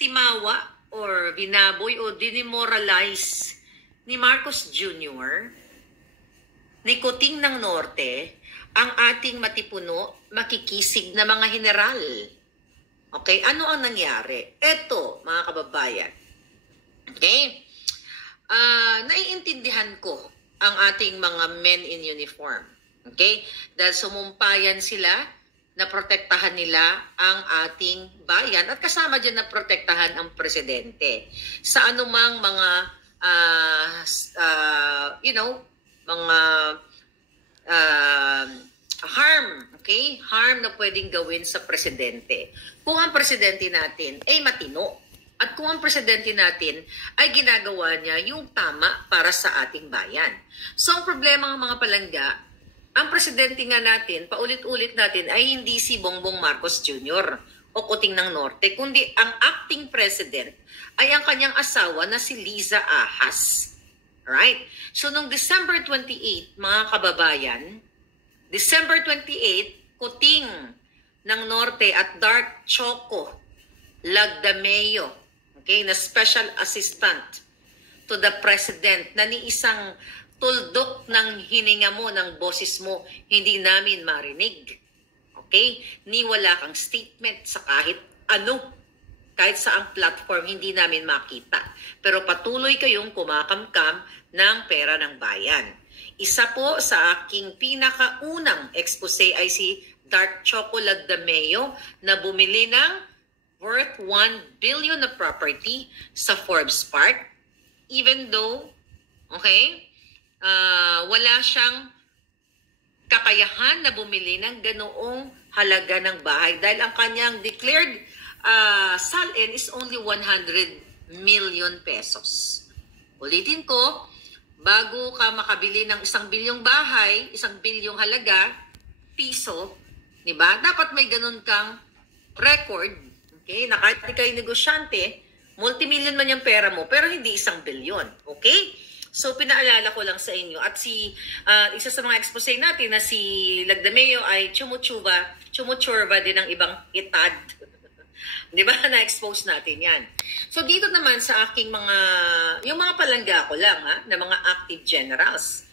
timawa or binaboy o dinimoralize ni Marcos Jr., ni Kuting ng Norte, ang ating matipuno, makikisig na mga general. Okay? Ano ang nangyari? Eto, mga kababayan. Okay? Naiintindihan ko ang ating mga men in uniform. Okay? Dahil sumumpayan sila na protektahan nila ang ating bayan at kasama dyan na protektahan ang presidente sa anumang mga mga harm, okay? Harm na pwedeng gawin sa presidente. Kung ang presidente natin ay matino at kung ang presidente natin ay ginagawa niya yung tama para sa ating bayan. So ang problema ng mga palangga, ang presidente nga natin, paulit-ulit natin, ay hindi si Bongbong Marcos Jr. o Kuting ng Norte, kundi ang acting president ay ang kanyang asawa na si Liza Ahas. Right? So, noong December 28, mga kababayan, December 28, Kuting ng Norte at Dark Choco Lagdameo, okay, na special assistant to the president, na ni isang tuldok ng hininga mo, ng boses mo, hindi namin marinig. Okay? Ni wala kang statement sa kahit ano, kahit sa ang platform, hindi namin makita. Pero patuloy kayong kumakamkam ng pera ng bayan. Isa po sa aking pinakaunang expose ay si Dark Choco Lagdameo na bumili ng worth 1 billion na property sa Forbes Park. Even though, okay, wala siyang kakayahan na bumili ng ganoong halaga ng bahay dahil ang kanyang declared salin is only 100 million pesos. Ulitin ko, bago ka makabili ng 1 bilyong bahay, 1 bilyong halaga, piso, di ba? Dapat may ganun kang record, okay? Na kahit di kayo negosyante, multimillion man yung pera mo, pero hindi 1 bilyon, okay? So, pinaalala ko lang sa inyo. At isa sa mga expose natin na si Lagdameo ay chumuchurva din ng ibang itad. Di ba? Na-expose natin yan. So, dito naman sa aking yung mga palangga ko lang, na mga active generals.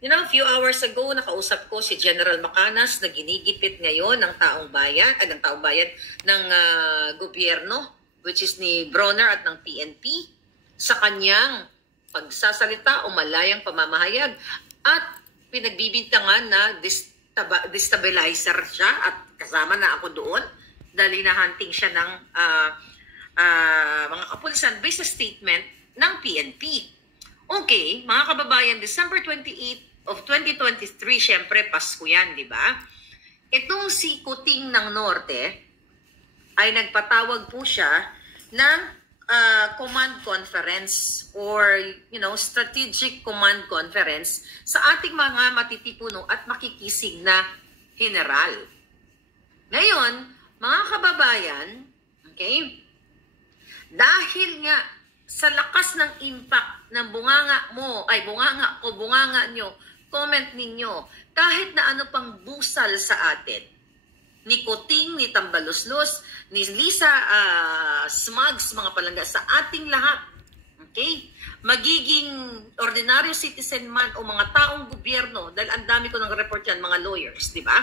You know, a few hours ago, nakausap ko si General Macanas na ginigipit ngayon ng taong bayan, ng gobyerno, which is ni Bronner at ng PNP, sa kanyang pagsasalita o malayang pamamahayag at pinagbibintangan na destabilizer siya at kasama na ako doon dahil hinahunting siya ng mga kapulisan based sa statement ng PNP. Okay, mga kababayan, December 28 of 2023, syempre Pasko yan, di ba? Itong si Kuting ng Norte ay nagpatawag po siya ng command conference or, strategic command conference sa ating mga matitipuno at makikisig na general. Ngayon, mga kababayan, okay, dahil nga sa lakas ng impact ng bunganga nyo, comment ninyo, kahit na ano pang busal sa atin, ni Kuting, ni Tambaluslos, ni Lisa Smugs, mga palangga, sa ating lahat. Okay? Magiging ordinaryo citizen man o mga taong gobyerno, dahil ang dami ko ng report yan, mga lawyers, di ba?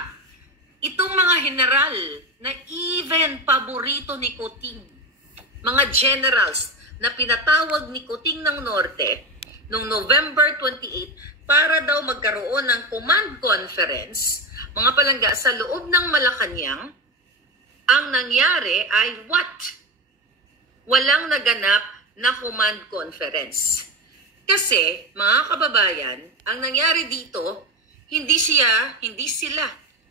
Itong mga general na even paborito ni Kuting, mga generals na pinatawag ni Kuting ng Norte noong November 28 para daw magkaroon ng command conference, mga palangga, sa loob ng Malacanang, ang nangyari ay what? Walang naganap na command conference. Kasi, mga kababayan, ang nangyari dito, hindi sila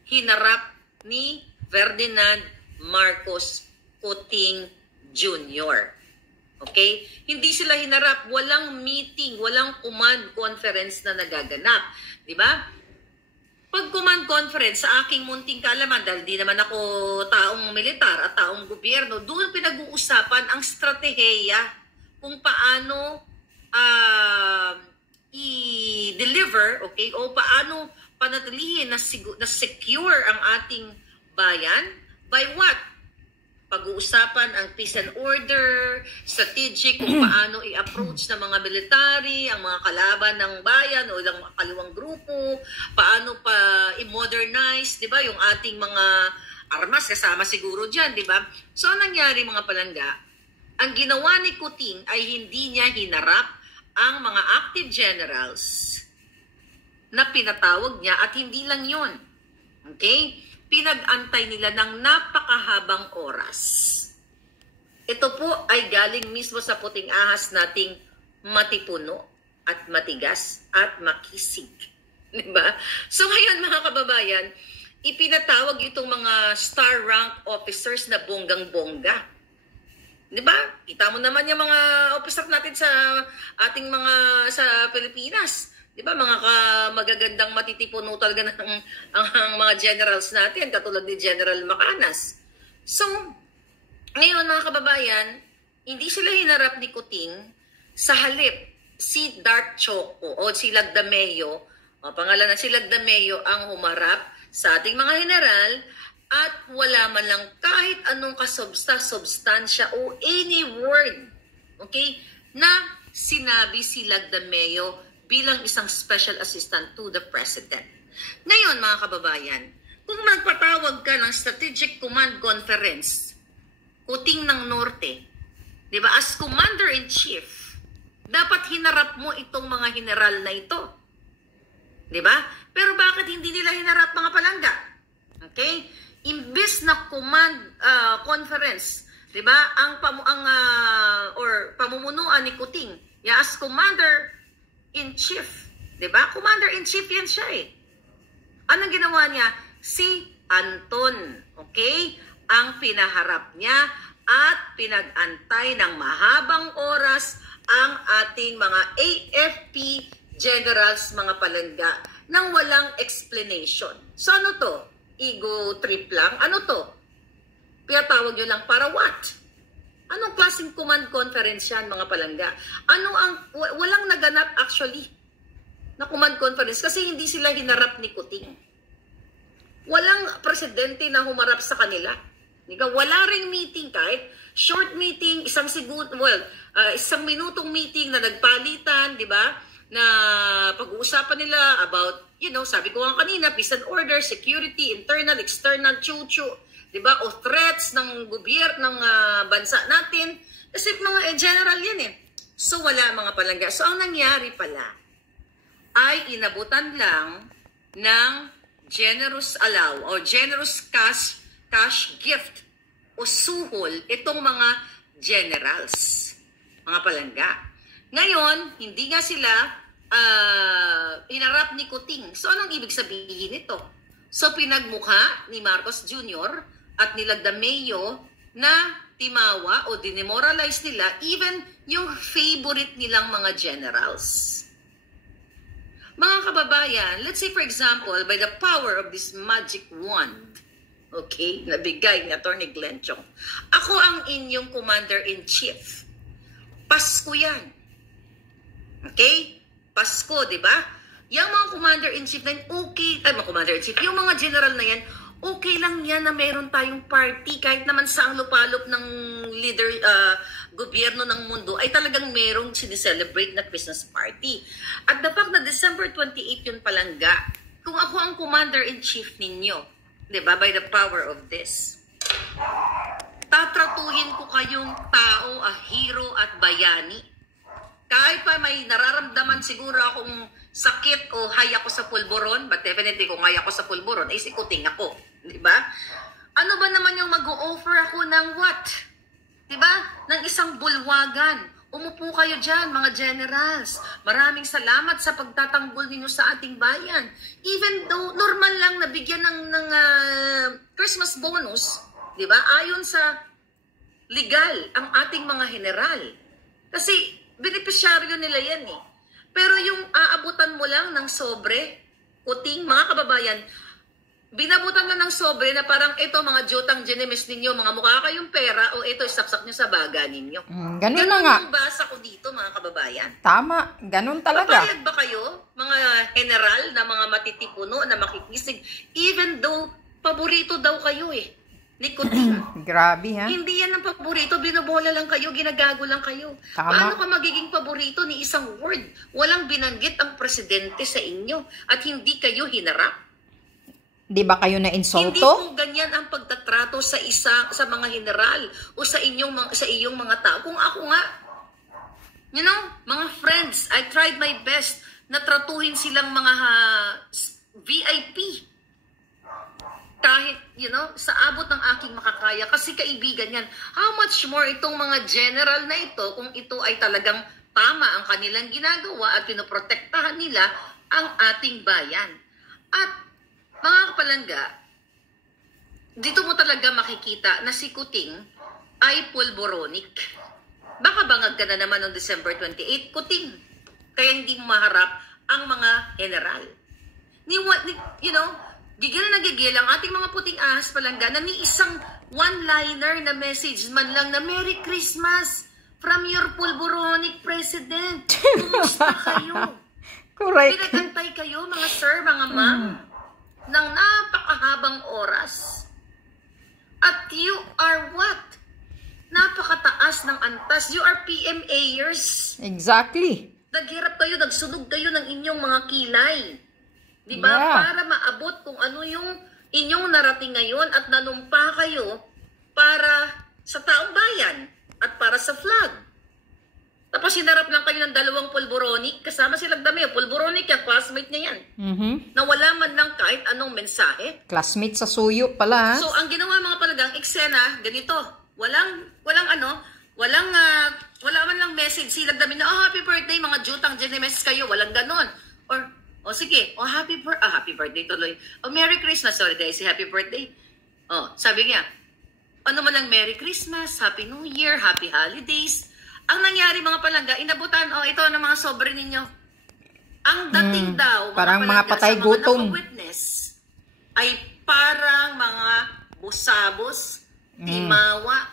hinarap ni Ferdinand Marcos Kuting Jr. Okay? Hindi sila hinarap, walang meeting, walang command conference na nagaganap. Di ba? Pag command conference sa aking munting kaalaman, dahil di naman ako taong militar at taong gobyerno, doon pinag-uusapan ang strategiya kung paano i-deliver, okay, o paano panatilihin na secure ang ating bayan. By what? pag-uusapan ang peace and order, strategic kung paano i-approach ng mga military, ang mga kalaban ng bayan o ng kaliwang grupo, paano pa i-modernize, di ba, yung ating mga armas, kasama siguro dyan, di ba? So, ang nangyari mga palangga, ang ginawa ni Kuting ay hindi niya hinarap ang mga active generals na pinatawag niya at hindi lang yon. Okay? Pinag-antay nila ng napakahabang oras. Ito po ay galing mismo sa puting ahas nating matipuno at matigas at makisig. Diba? So ngayon mga kababayan, ipinatawag itong mga star rank officers na bonggang-bongga. Diba? Kita mo naman yung mga officer natin sa ating mga sa Pilipinas. Di ba, mga magagandang matitipuno talaga ang mga generals natin, katulad ni General Macanas. So, ngayon mga kababayan, hindi sila hinarap ni Kuting, sa halip, si Dark Choco o si Lagdameo, pangalan na si Lagdameo ang humarap sa ating mga general at wala man lang kahit anong substansya o any word, okay, na sinabi si Lagdameo bilang isang special assistant to the president. Ngayon, mga kababayan, kung magpatawag ka ng Strategic Command Conference, Kuting ng Norte, di ba, as Commander-in-Chief, dapat hinarap mo itong mga general na ito. Di ba? Pero bakit hindi nila hinarap mga palangga? Okay? Imbis na command conference, di ba, or pamumunuan ni Kuting, as Commander-in-Chief. Diba? Commander-in-Chief yan siya eh. Anong ginawa niya? Si Anton. Okay? Ang pinaharap niya at pinag-antay ng mahabang oras ang ating mga AFP generals, mga palangga, nang walang explanation. So ano to? Ego trip lang? Ano to? Pinatawag nyo lang para what? Anong klaseng command conference yan, mga palangga? Walang naganap actually na command conference kasi hindi sila hinarap ni Kuting. Walang presidente na humarap sa kanila. Wala ring meeting, kahit short meeting, isang minutong meeting na nagpalitan, di ba? Na pag-uusapan nila about, sabi ko nga kanina, peace and order, security, internal, external, chuchu, diba? O threats ng gobyerno ng bansa natin. Kasi mga general yan eh. So wala mga palangga. So ang nangyari pala ay inabutan lang ng generous o generous cash gift o suhol itong mga generals. Mga palangga. Ngayon, hindi nga sila hinarap ni Kuting. So anong ibig sabihin nito? So pinagmukha ni Marcos Jr. at ni Lagdameo na timawa o dinemoralize nila even yung favorite nilang mga generals. Mga kababayan, let's say for example, by the power of this magic wand, okay, nabigay ni Atty. Glenn Chong, ako ang inyong Commander-in-Chief. Pasko yan. Okay? Pasko, di ba? Yung mga Commander-in-Chief na yun, mga Commander-in-Chief, yung mga general na yan, okay lang yan na meron tayong party kahit naman sa ang lupalop ng leader, gobyerno ng mundo ay talagang merong sineselebrate na Christmas party. At the fact na December 28 yun palangga, kung ako ang Commander-in-Chief ninyo, di ba, by the power of this, tatratuhin ko kayong tao, hero at bayani. Kahit pa may nararamdaman siguro akong sakit o hay ako sa pulburon, but definitely kung hay ako sa pulburon, ay si Kuting ako. Diba? Ano ba naman yung mag-o-offer ako ng what? Diba? Ng isang bulwagan. Umupo kayo dyan, mga generals. Maraming salamat sa pagtatanggol ninyo sa ating bayan. Even though normal lang nabigyan ng Christmas bonus, diba? Ayon sa legal ang ating mga general. Kasi benepisyaryo nila yan eh. Pero yung aabutan mo lang ng sobre, Kuting, mga kababayan, binabutan na ng sobre na parang ito mga jutang ginemis ninyo, mga mukha kayong pera o ito isapsak nyo sa baga ninyo. Ganun na nga. Ganun yung basa ko dito mga kababayan. Tama, ganun talaga. Papayag ba kayo, mga general na mga matitipuno na makikisig, even though paborito daw kayo eh. ni Kuting. Grabe, ha? Hindi yan ang paborito, binobola lang kayo, ginagago lang kayo. Tama. Paano ka magiging paborito ni isang word? Walang binanggit ang presidente sa inyo at hindi kayo hinarap. Di ba kayo na Hindi insulto? po ganyan ang pagtatrato sa mga general o sa iyong mga tao. Kung ako nga, mga friends, I tried my best na tratuhin silang mga VIP. Kahit, sa abot ng aking makakaya, kasi kaibigan yan. How much more itong mga general na ito kung ito ay talagang tama ang kanilang ginagawa at pinoprotektahan nila ang ating bayan. At mga kapalangga, dito mo talaga makikita na si Kuting ay pulboronic. Baka bangag ka na naman noong December 28, Kuting. Kaya hindi mo maharap ang mga general. Gigil na gigil ang ating mga puting ahas palangga na ni isang one-liner na message man lang na Merry Christmas from your pulboronic president. Kumusta kayo? Correct. Pinagantay kayo mga sir, mga ma'am, ng napakahabang oras. At you are what? Napakataas ng antas. You are PMAers. Exactly. Naghirap kayo, nagsunog kayo ng inyong mga kilay. Diba? Yeah. Para maabot kung ano yung inyong narating ngayon at nanumpa kayo para sa taong bayan at para sa flag. Tapos hinarap lang kayo ng dalawang pulboronic, kasama silang dami. Pulboronic yan, classmate niya yan. Na wala man lang kahit anong mensahe. Classmate sa suyo pala. So ang ginawa mga palagang eksena, ganito. Wala man lang message silang dami na, happy birthday, mga jutang Genemes kayo. Walang ganon. Or, sige, happy birthday tuloy. Merry Christmas, sorry guys, happy birthday. Sabi niya, ano man lang Merry Christmas, Happy New Year, Happy Holidays. Ang nangyari mga palangga, inabutan, ito ng mga sobre ninyo. Ang dating daw, parang mga patay gutom. Sa mga witness ay parang mga busabos, timawa,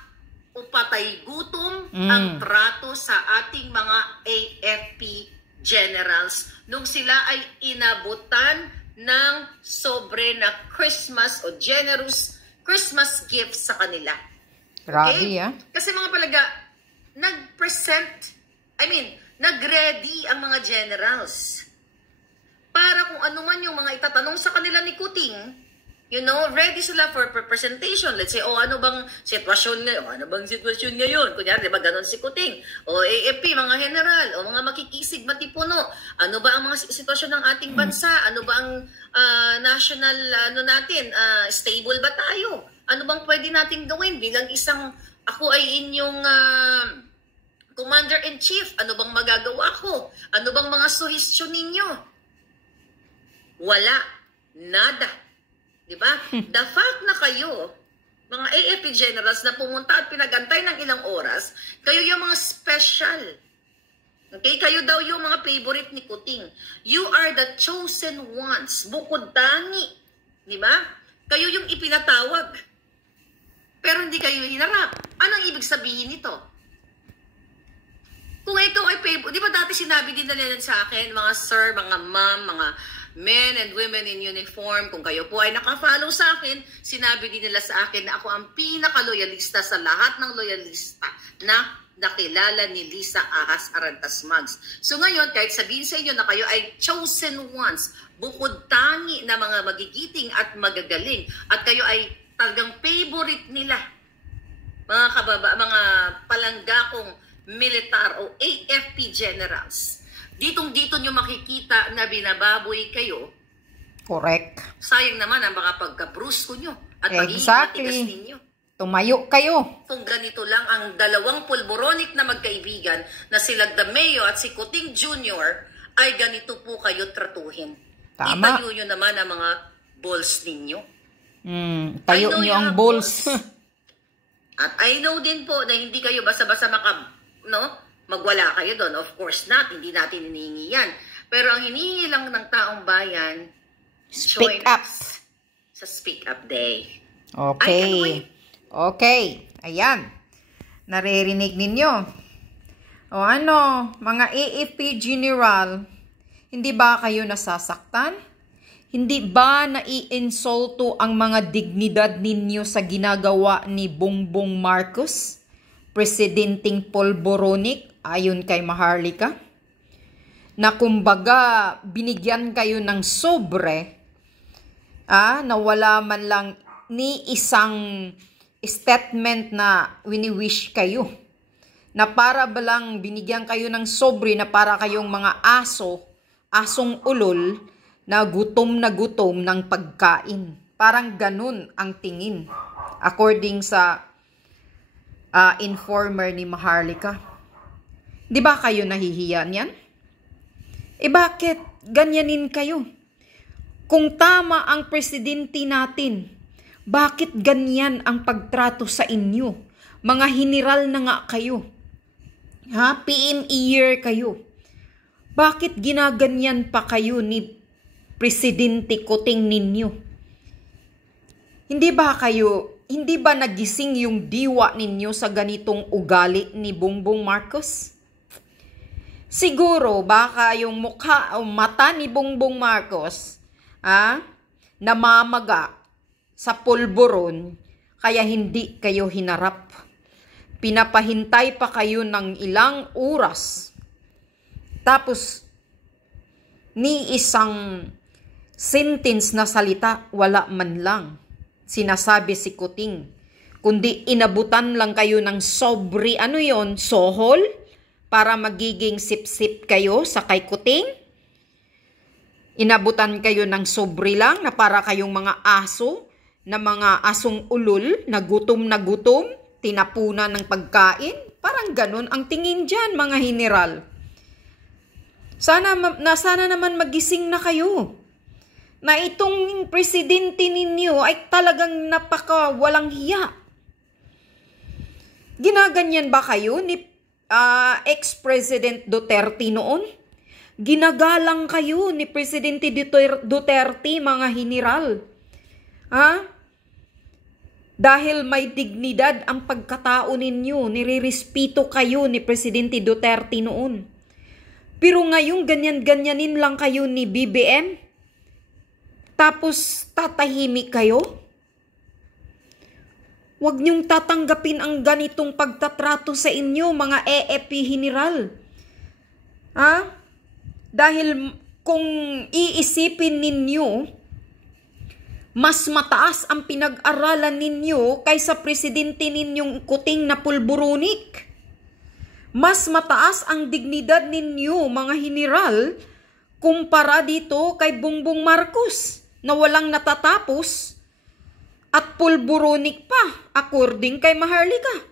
o patay gutom ang trato sa ating mga AFP generals nung sila ay inabutan ng sobre na Christmas o generous Christmas gifts sa kanila. Grabe, Kasi mga palaga, nag-ready ang mga generals para kung ano man yung mga itatanong sa kanila ni Kuting, ready sila for presentation. Let's say, ano bang sitwasyon ngayon? Kunyari, di ba, ganon si Kuting. O AFP, mga general, o mga makikisig, matipuno. Ano ba ang mga sitwasyon ng ating bansa? Ano ba ang national, stable ba tayo? Ano bang pwede nating gawin bilang ako ay inyong commander-in-chief? Ano bang magagawa ko? Ano bang mga suhestyon ninyo? Wala. Nada. Diba? The fact na kayo, mga AFP generals na pumunta at pinagantay ng ilang oras, kayo yung mga special. Okay? Kayo daw yung mga favorite ni Kuting. You are the chosen ones. Bukod tangi. Diba? Kayo yung ipinatawag. Pero hindi kayo hinarap. Anong ibig sabihin nito? Kung ikaw ay favorite, di ba dati sinabi din nila sa akin, mga sir, mga ma'am, mga men and women in uniform, kung kayo po ay nakafollow sa akin, sinabi din nila sa akin na ako ang pinaka-loyalista sa lahat ng loyalista na nakilala ni Lisa Ahas Arantas Mags. So ngayon, kahit sabihin sa inyo na kayo ay chosen ones, bukod tangi na mga magigiting at magagaling, at kayo ay talagang favorite nila, mga palanggakong militar o AFP generals, ditong-dito nyo makikita na binababoy kayo. Correct. Sayang naman ang mga pagka-brusko nyo at pagiging matigas ninyo. Tumayo kayo. Kung ganito lang ang dalawang pulboronic na magkaibigan na sila Dameo at si Kuting Jr. ay ganito po kayo tratuhin. Tama. Itayo nyo naman ang mga balls ninyo. Tayo nyo ang balls. At I know din po na hindi kayo basta-basta magwala kayo doon. Of course not, hindi natin hinihingi yan. Pero ang hinihingi lang ng taong bayan, Speak up. Sa Speak Up Day. Okay. Okay. Ayan. Naririnig ninyo. O mga AFP General, hindi ba kayo nasasaktan? Hindi ba naiinsulto ang mga dignidad ninyo sa ginagawa ni Bongbong Marcos, Presidenteng Polboronic, ayon kay Maharlika? Na kumbaga binigyan kayo ng sobre, na wala man lang ni isang statement na wini-wish kayo. Na para balang binigyan kayo ng sobre na para kayong mga asong ulol, na gutom ng pagkain. Parang ganun ang tingin. According sa informer ni Maharlika. Di ba kayo nahihiya niyan? Bakit ganyanin kayo? Kung tama ang presidente natin, bakit ganyan ang pagtrato sa inyo? Mga general na nga kayo. PME year kayo. Bakit ginaganyan pa kayo ni Presidente Kuting ninyo? Hindi ba nagising yung diwa ninyo sa ganitong ugali ni Bongbong Marcos? Siguro baka yung mukha o mata ni Bongbong Marcos namamaga sa pulburon kaya hindi kayo hinarap. Pinapahintay pa kayo ng ilang oras. Tapos ni isang sentence na salita, wala man lang sinasabi si Kuting. Kundi inabutan lang kayo ng sobre, sohol? Para magiging sip-sip kayo sa kay Kuting? Inabutan kayo ng sobre lang na para kayong mga aso, na mga asong ulol, na gutom, tinapunan ng pagkain? Parang ganun ang tingin dyan, mga general. Sana naman magising na kayo. Na itong presidente ninyo ay talagang napaka walang hiya. Ginaganyan ba kayo ni ex-President Duterte noon? Ginagalang kayo ni Presidente Duterte, mga general. Dahil may dignidad ang pagkatao ninyo, nirirespeto kayo ni Presidente Duterte noon. Pero ngayon ganyan-ganyanin lang kayo ni BBM? Tapos tatahimik kayo? Huwag niyong tatanggapin ang ganitong pagtatrato sa inyo, mga EEP general. Dahil kung iisipin ninyo, mas mataas ang pinag-aralan ninyo kaysa presidente ninyong Kuting na pulburunik. Mas mataas ang dignidad ninyo, mga general, kumpara dito kay Bongbong Marcos na walang natatapos at pulburonik pa, according kay Maharlika.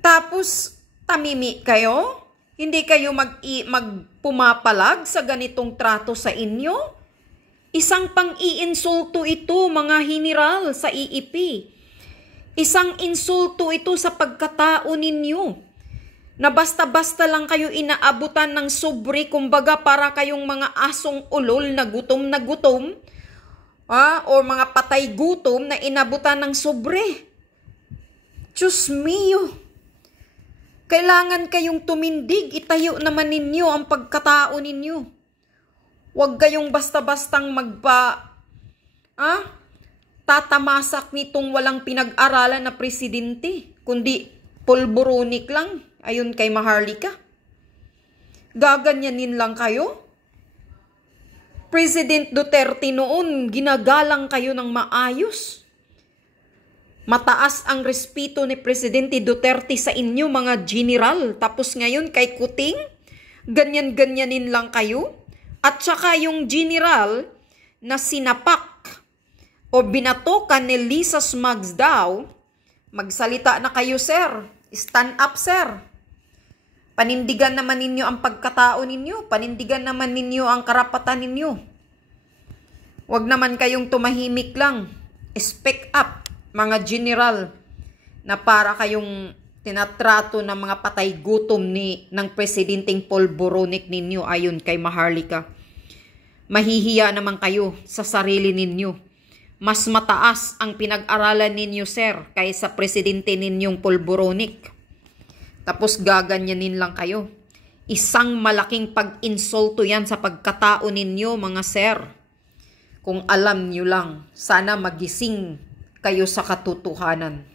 Tapos, tamimi kayo? Hindi kayo magpumapalag sa ganitong trato sa inyo? Isang pang-iinsulto ito, mga general, sa EEP. Isang insulto ito sa pagkatao ninyo. Na basta-basta lang kayo inaabutan ng sobre, kumbaga para kayong mga asong ulol na gutom, o mga patay gutom na inabutan ng sobre. Diyos mio! Kailangan kayong tumindig, itayo naman ninyo ang pagkatao ninyo. Huwag kayong basta-bastang tatamasak nitong walang pinag-aralan na presidente, kundi pulburonik lang, ayon kay Maharlika. Gaganyanin lang kayo? President Duterte noon, ginagalang kayo ng maayos. Mataas ang respeto ni Presidente Duterte sa inyo, mga general. Tapos ngayon kay Kuting, ganyan-ganyanin lang kayo. At saka yung general na sinapak o binatokan ni Lisa Smugs daw, magsalita na kayo, sir. Stand up, sir. Panindigan naman ninyo ang pagkatao ninyo. Panindigan naman ninyo ang karapatan ninyo. Huwag naman kayong tumahimik lang. Speak up, mga general, na para kayong tinatrato ng mga patay gutom ng presidenteng pulburonik ninyo, ayon kay Maharlika. Mahihiya naman kayo sa sarili ninyo. Mas mataas ang pinag-aralan ninyo, sir, kaysa presidente ninyong pulburonik. Tapos gaganyanin lang kayo. Isang malaking pag-insulto yan sa pagkatao ninyo, mga sir. Kung alam nyo lang, sana magising kayo sa katotohanan.